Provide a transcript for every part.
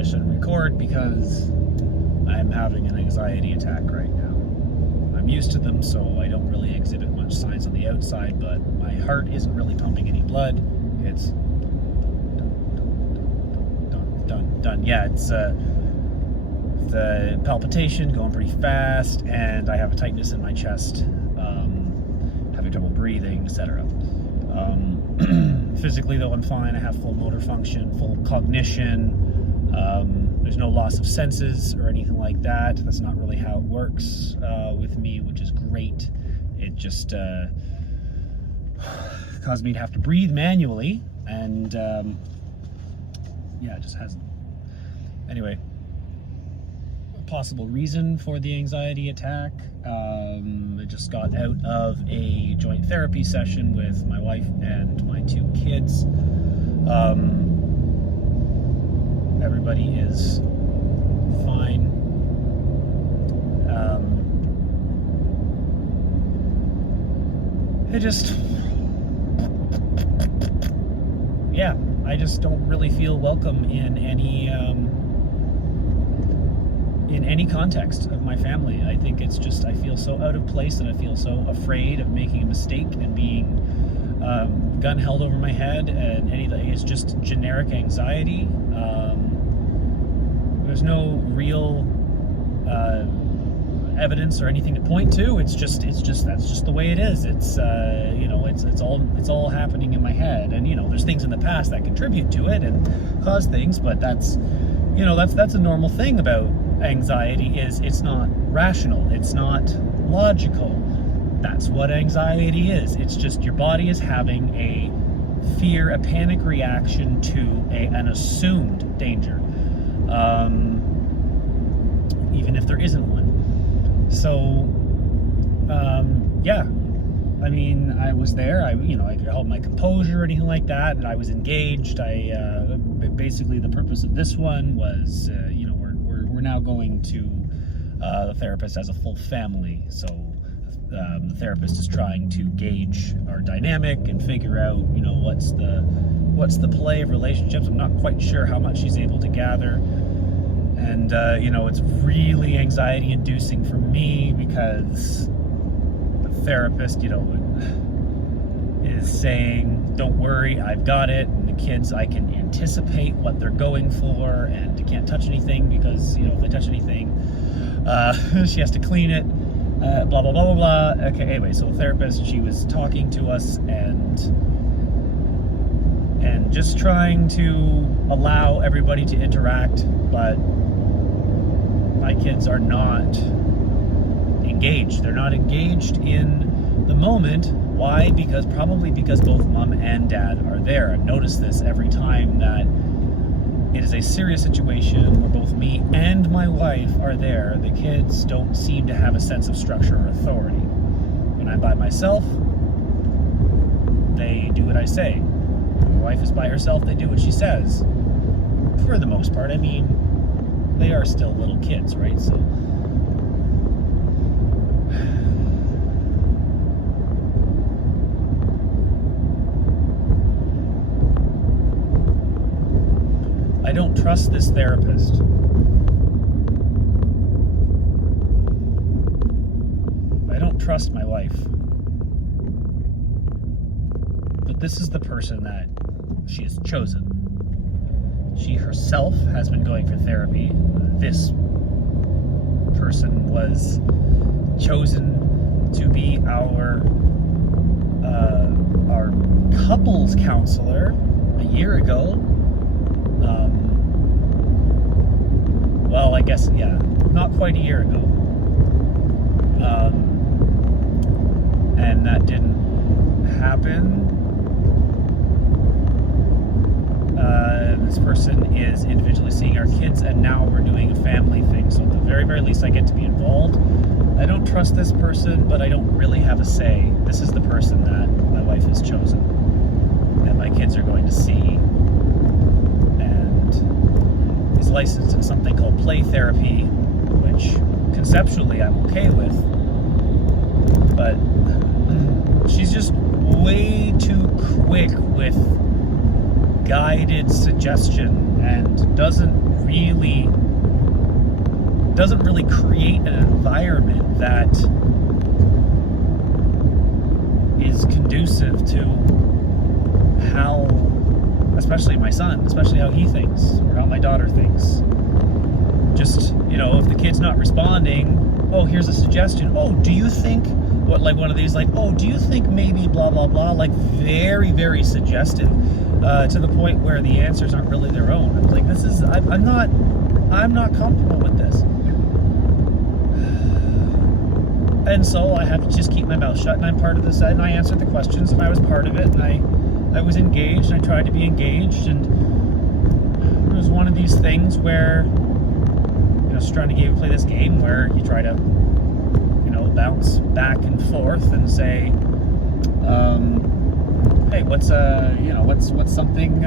I shouldn't record because I'm having an anxiety attack right now. I'm used to them, so I don't really exhibit much signs on the outside, but my heart isn't really pumping any blood. It's done. Yeah, it's the palpitation going pretty fast, and I have a tightness in my chest, having trouble breathing, etc. Physically, though, I'm fine. I have full motor function, full cognition. There's no loss of senses or anything like that. That's not really how it works with me, which is great. It just caused me to have to breathe manually, and yeah, it just hasn't. Anyway, a possible reason for the anxiety attack. I just got out of a joint therapy session with my wife and my 2 kids. Everybody is fine. I just don't really feel welcome in any context of my family. I think it's just, I feel so out of place, and I feel so afraid of making a mistake and being gun held over my head, and anything. It's just generic anxiety. There's no real evidence or anything to point to. It's just that's just the way it is. It's it's all happening in my head, and there's things in the past that contribute to it and cause things, but that's a normal thing about anxiety. Is it's not rational, it's not logical. That's what anxiety is. It's just your body is having a fear, a panic reaction to an assumed danger, even if there isn't one. So yeah, I mean, I was there. I held my composure or anything like that, and I was engaged. Basically the purpose of this one was, we're now going to the therapist as a full family. So the therapist is trying to gauge our dynamic and figure out, what's the play of relationships. I'm not quite sure how much she's able to gather, and it's really anxiety inducing for me because the therapist, is saying, "Don't worry, I've got it." And the kids, I can anticipate what they're going for, and they can't touch anything because, if they touch anything, she has to clean it. Blah, blah, blah, blah, blah. Okay, anyway, so the therapist, she was talking to us and just trying to allow everybody to interact, but my kids are not engaged. They're not engaged in the moment. Why? Probably because both mom and dad are there. I've noticed this every time that it is a serious situation where both me and my wife are there. The kids don't seem to have a sense of structure or authority. When I'm by myself, they do what I say. When my wife is by herself, they do what she says. For the most part. I mean, they are still little kids, right? So I don't trust this therapist. I don't trust my wife. But this is the person that she has chosen. She herself has been going for therapy. This person was chosen to be our couples counselor a year ago. Well, I guess, yeah, not quite a year ago. And that didn't happen. This person is individually seeing our kids, and now we're doing a family thing. So at the very, very least, I get to be involved. I don't trust this person, but I don't really have a say. This is the person that my wife has chosen, and my kids are going to see. He's licensed in something called play therapy, which conceptually I'm okay with, but she's just way too quick with guided suggestion and doesn't really create an environment that is conducive to how, especially my son, especially how he thinks, or how my daughter thinks. Just, if the kid's not responding, oh, here's a suggestion. Oh, do you think, like one of these, like, oh, do you think maybe blah, blah, blah, like very, very suggestive, to the point where the answers aren't really their own. I'm like, I'm not comfortable with this. And so I have to just keep my mouth shut, and I'm part of this, and I answered the questions, and I was part of it, and I was engaged, and I tried to be engaged, and it was one of these things where, just trying to play this game where you try to, bounce back and forth and say, hey, what's something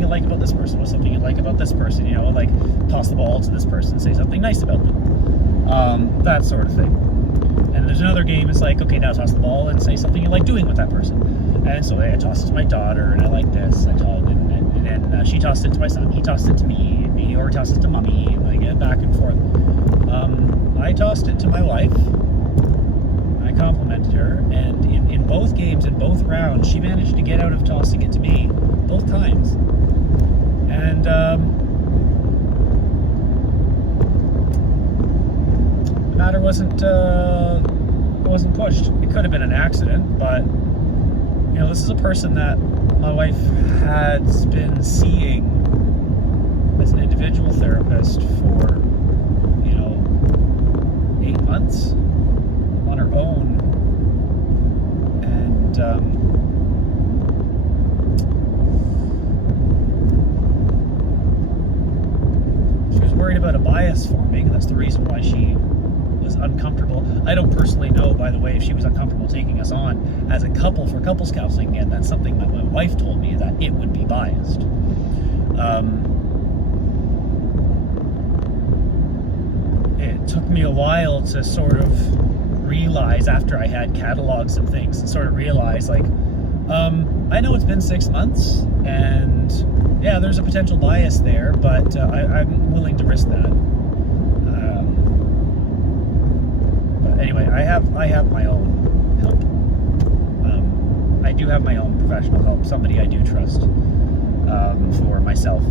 you like about this person? What's something you like about this person? Like toss the ball to this person, say something nice about them, that sort of thing. And there's another game. It's like, okay, now toss the ball and say something you like doing with that person. And so I tossed it to my daughter, and I like this. I tossed, and then she tossed it to my son. He tossed it to me, or tossed it to mommy, and I get back and forth. I tossed it to my wife. I complimented her, and in both games, in both rounds, she managed to get out of tossing it to me both times. And the matter wasn't pushed. It could have been an accident, but this is a person that my wife has been seeing as an individual therapist for 8 months on her own, and she was worried about a bias forming. That's the reason why she was uncomfortable. I don't personally know, by the way, if she was uncomfortable taking us on as a couple for couples counseling, and that's something that my wife told me, that it would be biased. It took me a while to sort of realize, after I had cataloged some things, and sort of realize, like, I know it's been 6 months, and yeah, there's a potential bias there, but I'm willing to risk that. But anyway, I have my own help. I do have my own professional help, somebody I do trust, for myself.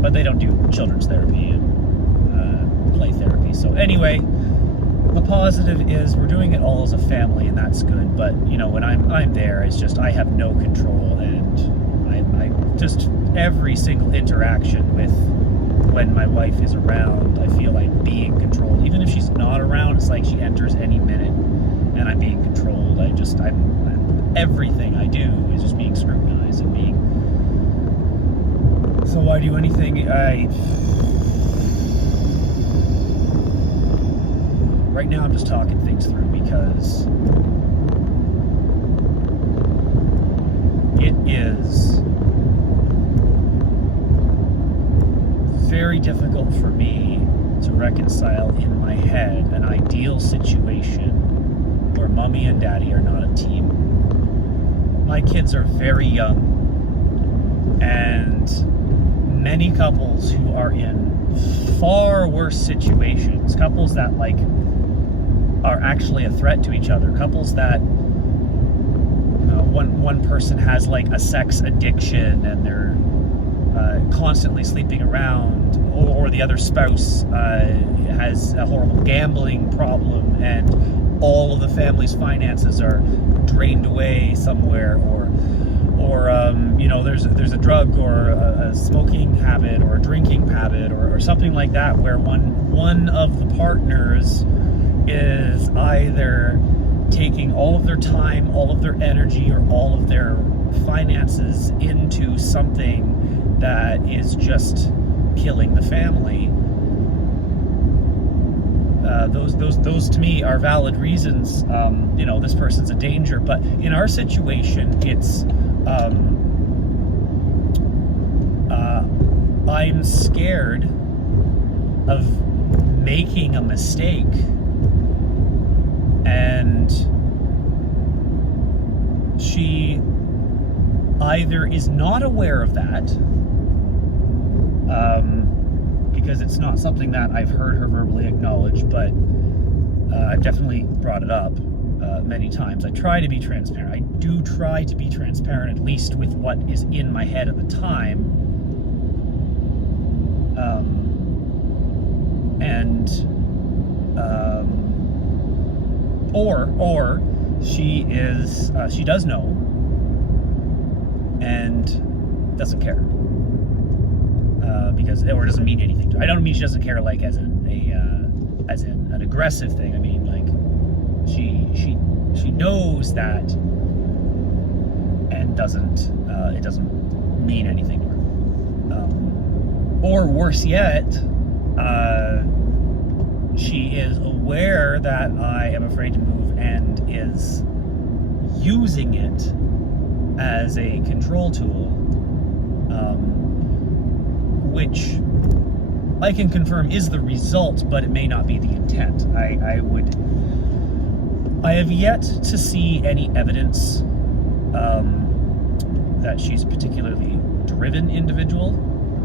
But they don't do children's therapy and play therapy. So anyway, the positive is we're doing it all as a family, and that's good. But when I'm there, it's just I have no control, and I just every single interaction with, when my wife is around, I feel like being controlled. Even if she's not around, it's like she enters any minute, and I'm being controlled. Everything I do is just being scrutinized and being. So I do anything. Right now I'm just talking things through, because it is very difficult for me to reconcile in my head an ideal situation where mommy and daddy are not a team. My kids are very young, and many couples who are in far worse situations, couples that are actually a threat to each other, couples that one person has a sex addiction and they're constantly sleeping around, or the other spouse has a horrible gambling problem, and all of the family's finances are drained away somewhere, or there's a drug or a smoking habit or a drinking habit or something like that, where one of the partners is either taking all of their time, all of their energy, or all of their finances into something that is just killing the family. Those to me are valid reasons. This person's a danger, but in our situation, it's I'm scared of making a mistake, and she either is not aware of that, because it's not something that I've heard her verbally acknowledge, but I've definitely brought it up many times. I try to be transparent. I do try to be transparent, at least with what is in my head at the time. Or she does know and doesn't care, or doesn't mean anything to her. I don't mean she doesn't care like as in an aggressive thing. I mean like she knows that and it doesn't mean anything to her. Or worse yet, she is aware that I am afraid to move and is using it as a control tool, which I can confirm is the result, but it may not be the intent. I have yet to see any evidence that she's a particularly driven individual.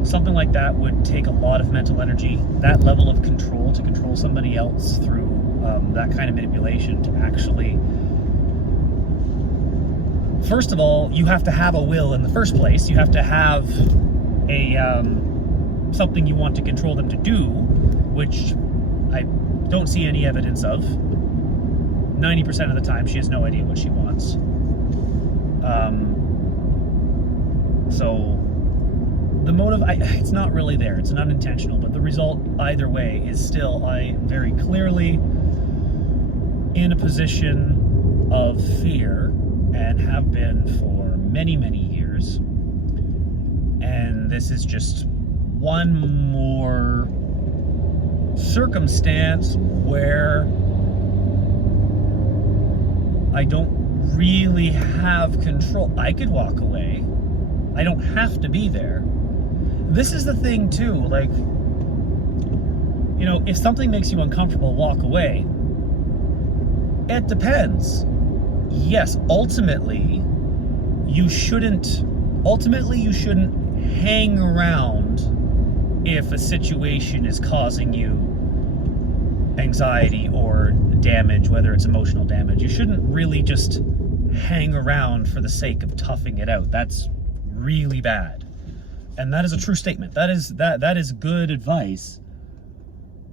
Something like that would take a lot of mental energy. That level of control, to control somebody else through that kind of manipulation, to actually... First of all, you have to have a will in the first place. You have to have a something you want to control them to do, which I don't see any evidence of. 90% of the time, she has no idea what she wants. So the motive, it's not really there. It's not intentional, but the result either way is still, I am very clearly in a position of fear and have been for many, many years. And this is just one more circumstance where I don't really have control. I could walk away. I don't have to be there. This is the thing too, like, you know, if something makes you uncomfortable, walk away. It depends. Yes, ultimately you shouldn't hang around if a situation is causing you anxiety or damage, whether it's emotional damage. You shouldn't really just hang around for the sake of toughing it out. That's really bad. And that is a true statement. That is good advice.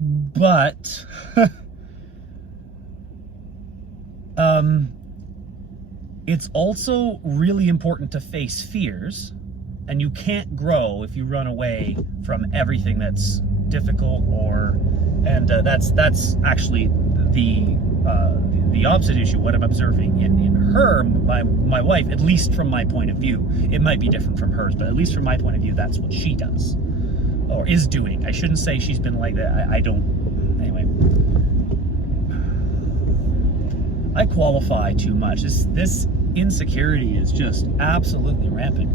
But it's also really important to face fears, and you can't grow if you run away from everything that's difficult, and that's actually the opposite issue. What I'm observing in her, my wife, at least from my point of view, it might be different from hers, but at least from my point of view, that's what she does or is doing. I shouldn't say she's been like that. I don't. Anyway, I qualify too much. This insecurity is just absolutely rampant.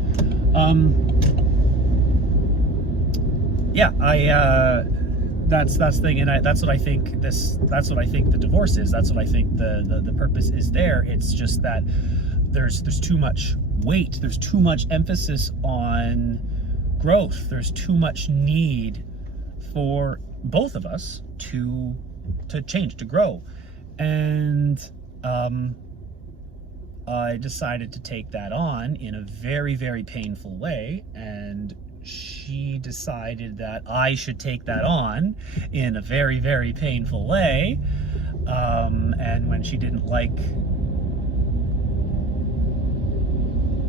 That's the thing, and that's what I think the divorce is. That's what I think the purpose is there. It's just that there's too much weight, there's too much emphasis on growth, there's too much need for both of us to change, to grow. And I decided to take that on in a very, very painful way, and she decided that I should take that on in a very, very painful way. And when she didn't like,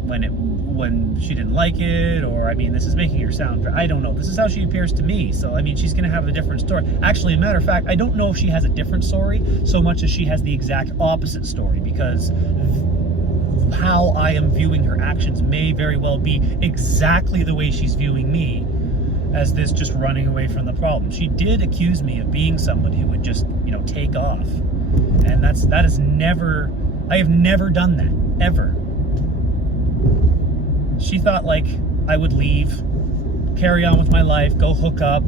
when she didn't like it, or, I mean, this is making her sound, I don't know, this is how she appears to me. So, I mean, she's going to have a different story. Actually, a matter of fact, I don't know if she has a different story so much as she has the exact opposite story, because how I am viewing her actions may very well be exactly the way she's viewing me, as this just running away from the problem. She did accuse me of being somebody who would just, you know, take off. And that is never, I have never done that, ever. She thought like I would leave, carry on with my life, go hook up,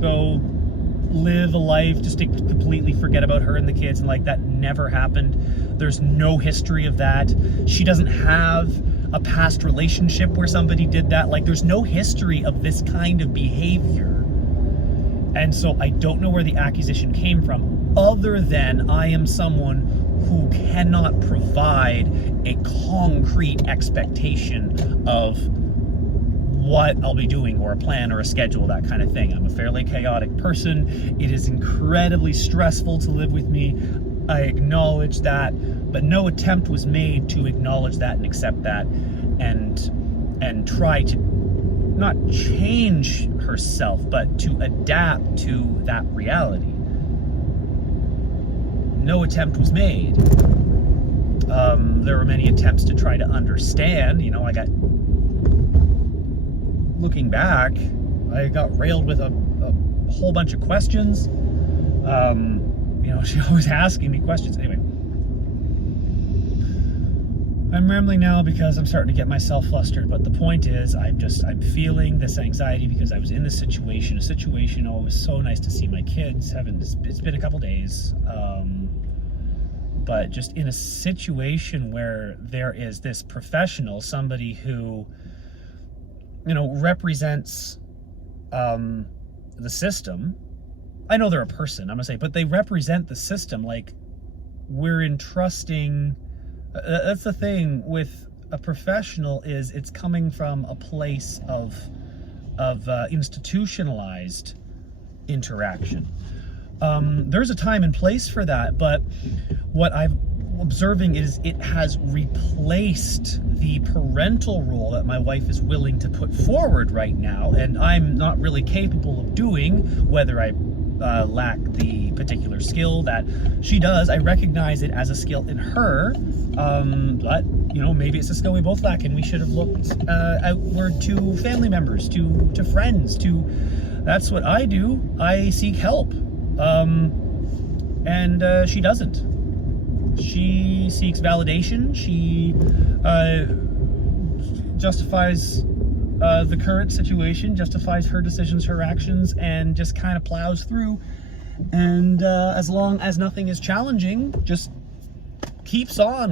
go live a life just to completely forget about her and the kids, and like that never happened. There's no history of that. She doesn't have a past relationship where somebody did that. Like, there's no history of this kind of behavior. And so I don't know where the accusation came from, other than I am someone who cannot provide a concrete expectation of what I'll be doing, or a plan or a schedule, that kind of thing. I'm a fairly chaotic person. It is incredibly stressful to live with me. I acknowledge that, but no attempt was made to acknowledge that and accept that and try to not change herself, but to adapt to that reality. No attempt was made. There were many attempts to try to understand. Looking back, I got railed with a whole bunch of questions. She always asking me questions. Anyway, I'm rambling now because I'm starting to get myself flustered, but the point is, I'm feeling this anxiety because I was in this situation, it was so nice to see my kids. It's been a couple days, but just in a situation where there is this professional, somebody who, represents the system. I know they're a person, I'm gonna say, but they represent the system. Like, we're entrusting. That's the thing with a professional, is it's coming from a place of institutionalized interaction. There's a time and place for that, but what I'm observing is it has replaced the parental role that my wife is willing to put forward right now, and I'm not really capable of doing, whether I lack the particular skill that she does. I recognize it as a skill in her, but maybe it's a skill we both lack, and we should have looked outward to family members, to friends, that's what I do. I seek help, and she doesn't. She seeks validation. She justifies the current situation, justifies her decisions, her actions, and just kind of plows through. And as long as nothing is challenging, just keeps on.